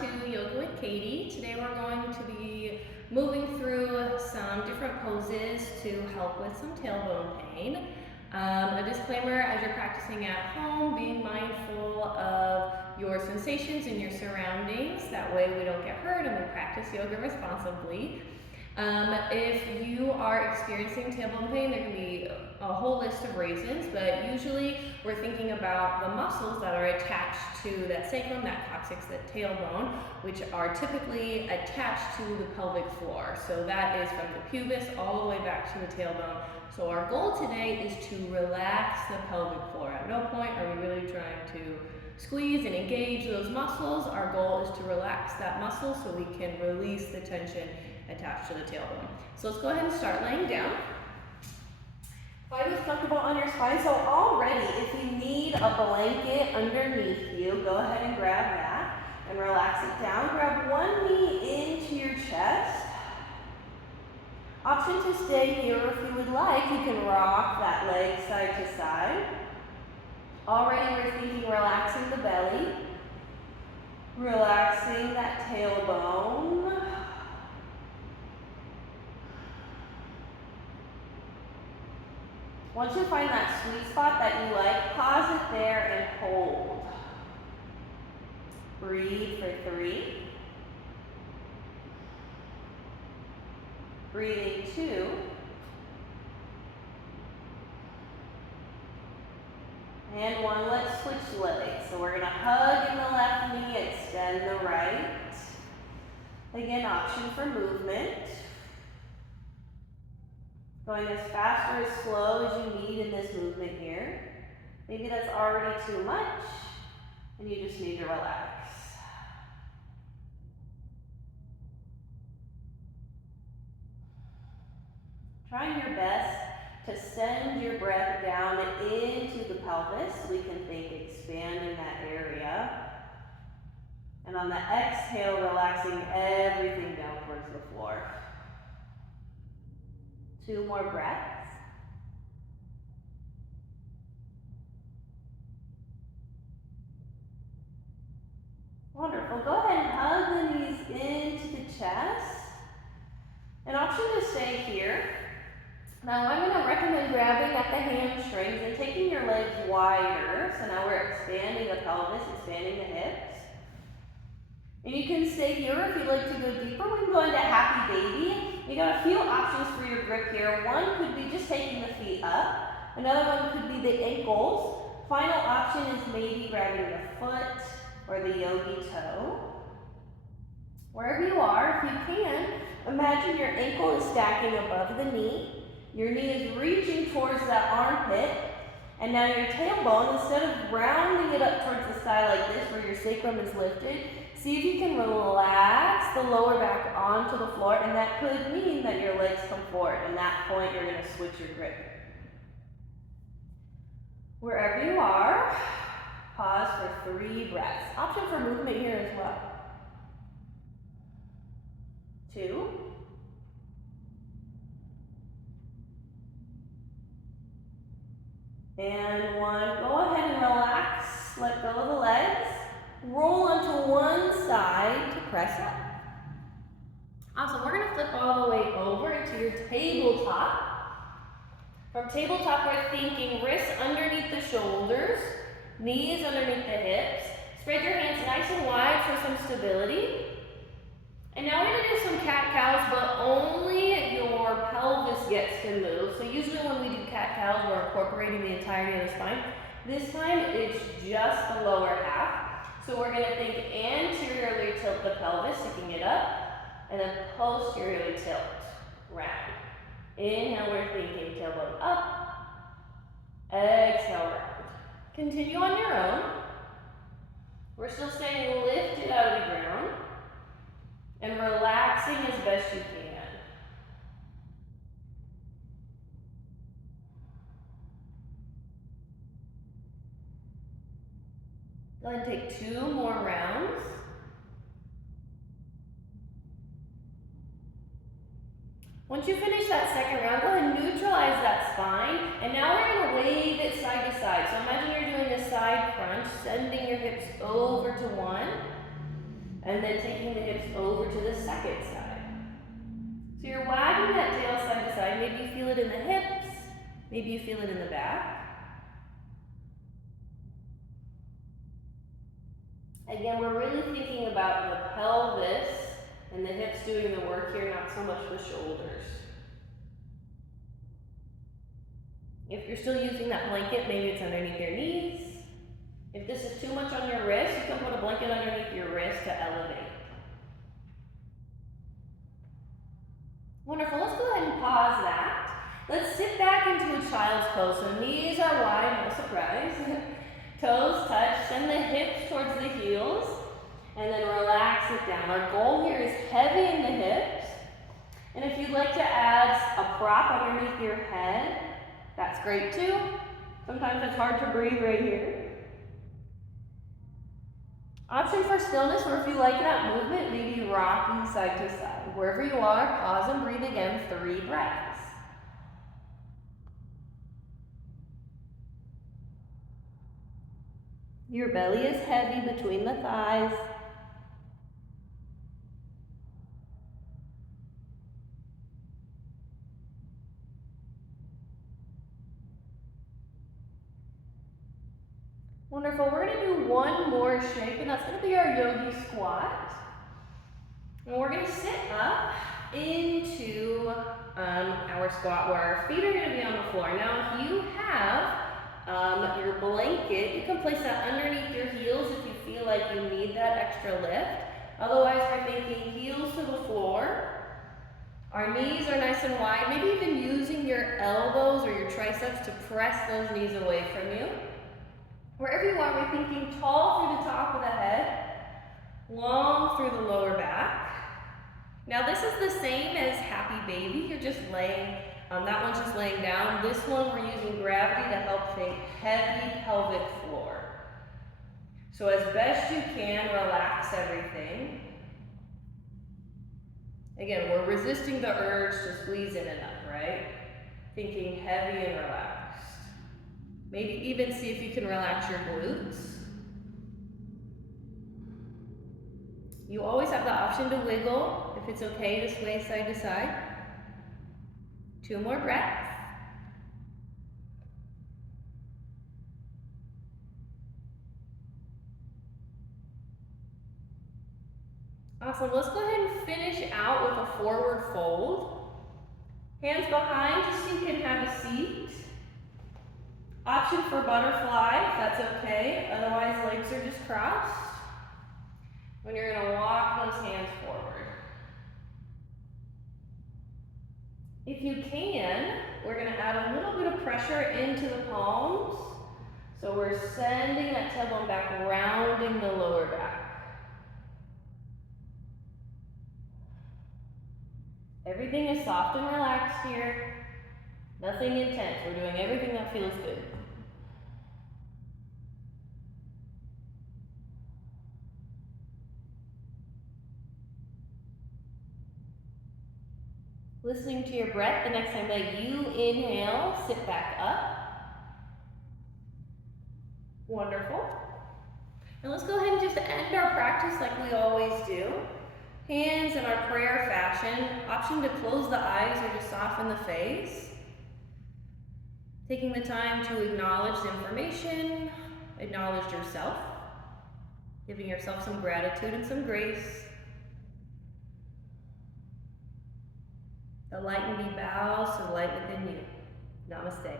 to Yoga with Katie. Today we're going to be moving through some different poses to help with some tailbone pain. A disclaimer, as you're practicing at home, being mindful of your sensations and your surroundings. That way we don't get hurt and we practice yoga responsibly. If you are experiencing tailbone pain, there can be a whole list of reasons, but usually we're thinking about the muscles that are attached to that sacrum, that coccyx, that tailbone, which are typically attached to the pelvic floor. So that is from the pubis all the way back to the tailbone. So our goal today is to relax the pelvic floor. At no point are we really trying to squeeze and engage those muscles. Our goal is to relax that muscle so we can release the tension attached to the tailbone. So let's go ahead and start laying down. Find what's comfortable on your spine. So already, if you need a blanket underneath you, go ahead and grab that and relax it down. Grab one knee into your chest. Option to stay here if you would like. You can rock that leg side to side. Already we're thinking relaxing the belly, relaxing that tailbone. Once you find that sweet spot that you like, pause it there and hold. Breathe for 3. Breathing 2. And 1, let's switch legs. So we're gonna hug in the left knee, extend the right. Again, option for movement. Going as fast or as slow as you need in this movement here. Maybe that's already too much and you just need to relax. Trying your best to send your breath down into the pelvis. We can think expanding that area. And on the exhale, relaxing everything down towards the floor. 2 more breaths. Wonderful. Go ahead and hug the knees into the chest. An option to stay here. Now I'm going to recommend grabbing at the hamstrings and taking your legs wider. So now we're expanding the pelvis, expanding the hips. And you can stay here if you'd like to go deeper. We can go into happy baby. You got a few options for your grip here. One could be just taking the feet up. Another one could be the ankles. Final option is maybe grabbing the foot or the yogi toe. Wherever you are, if you can, imagine your ankle is stacking above the knee. Your knee is reaching towards that armpit. And now your tailbone, instead of rounding it up towards the sky like this where your sacrum is lifted, see if you can relax the lower back onto the floor, and that could mean that your legs come forward. At that point, you're going to switch your grip. Wherever you are, pause for 3 breaths. Option for movement here as well. 2. And 1. Go ahead and relax. Let go of the legs. Roll onto one side to press up. Awesome. We're going to flip all the way over into your tabletop. From tabletop, we're thinking wrists underneath the shoulders, knees underneath the hips. Spread your hands nice and wide for some stability. And now we're going to do some cat-cows, but only your pelvis gets to move. So usually when we do cat-cows, we're incorporating the entirety of the spine. This time, it's just the lower half. So we're going to think anteriorly tilt the pelvis, sticking it up, and then posteriorly tilt, round. Inhale, we're thinking tailbone up, exhale, round. Continue on your own. We're still staying lifted out of the ground and relaxing as best you can. Go ahead and take 2 more rounds. Once you finish that second round, go ahead and neutralize that spine. And now we're going to wave it side to side. So imagine you're doing a side crunch, sending your hips over to one. And then taking the hips over to the second side. So you're wagging that tail side to side. Maybe you feel it in the hips. Maybe you feel it in the back. Again, we're really thinking about the pelvis and the hips doing the work here, not so much the shoulders. If you're still using that blanket, maybe it's underneath your knees. If this is too much on your wrist, you can put a blanket underneath your wrist to elevate. Wonderful, let's go ahead and pause that. Let's sit back into a child's pose. So knees are wide, no surprise. Toes touch, send the hips towards the heels, and then relax it down. Our goal here is heavy in the hips. And if you'd like to add a prop underneath your head, that's great too. Sometimes it's hard to breathe right here. Option for stillness, or if you like that movement, maybe rocking side to side. Wherever you are, pause and breathe again, 3 breaths. Your belly is heavy between the thighs. Wonderful, we're gonna do one more shape, and that's gonna be our yogi squat. And we're gonna sit up into our squat where our feet are gonna be on the floor. Now, if you have your blanket, you can place that underneath your heels if you feel like you need that extra lift. Otherwise, we're thinking heels to the floor. Our knees are nice and wide, maybe even using your elbows or your triceps to press those knees away from you. Wherever you are, we're thinking tall through the top of the head, long through the lower back. Now this is the same as happy baby. You're just laying, that one's just laying down. This one we're using gravity to help think heavy pelvic floor. So as best you can, relax everything. Again, we're resisting the urge to squeeze in and up, right? Thinking heavy and relaxed. Maybe even see if you can relax your glutes. You always have the option to wiggle if it's okay to sway side to side. 2 more breaths. Awesome, let's go ahead and finish out with a forward fold. Hands behind just so you can have a seat. Option for butterfly, if that's okay. Otherwise, legs are just crossed. When you're gonna walk those hands forward. If you can, we're gonna add a little bit of pressure into the palms. So we're sending that tailbone back, rounding the lower back. Everything is soft and relaxed here. Nothing intense. We're doing everything that feels good. Listening to your breath, the next time that you inhale, sit back up. Wonderful. And let's go ahead and just end our practice like we always do. Hands in our prayer fashion. Option to close the eyes or just soften the face. Taking the time to acknowledge the information, acknowledge yourself, giving yourself some gratitude and some grace. The light in me bows to the light within you. Namaste.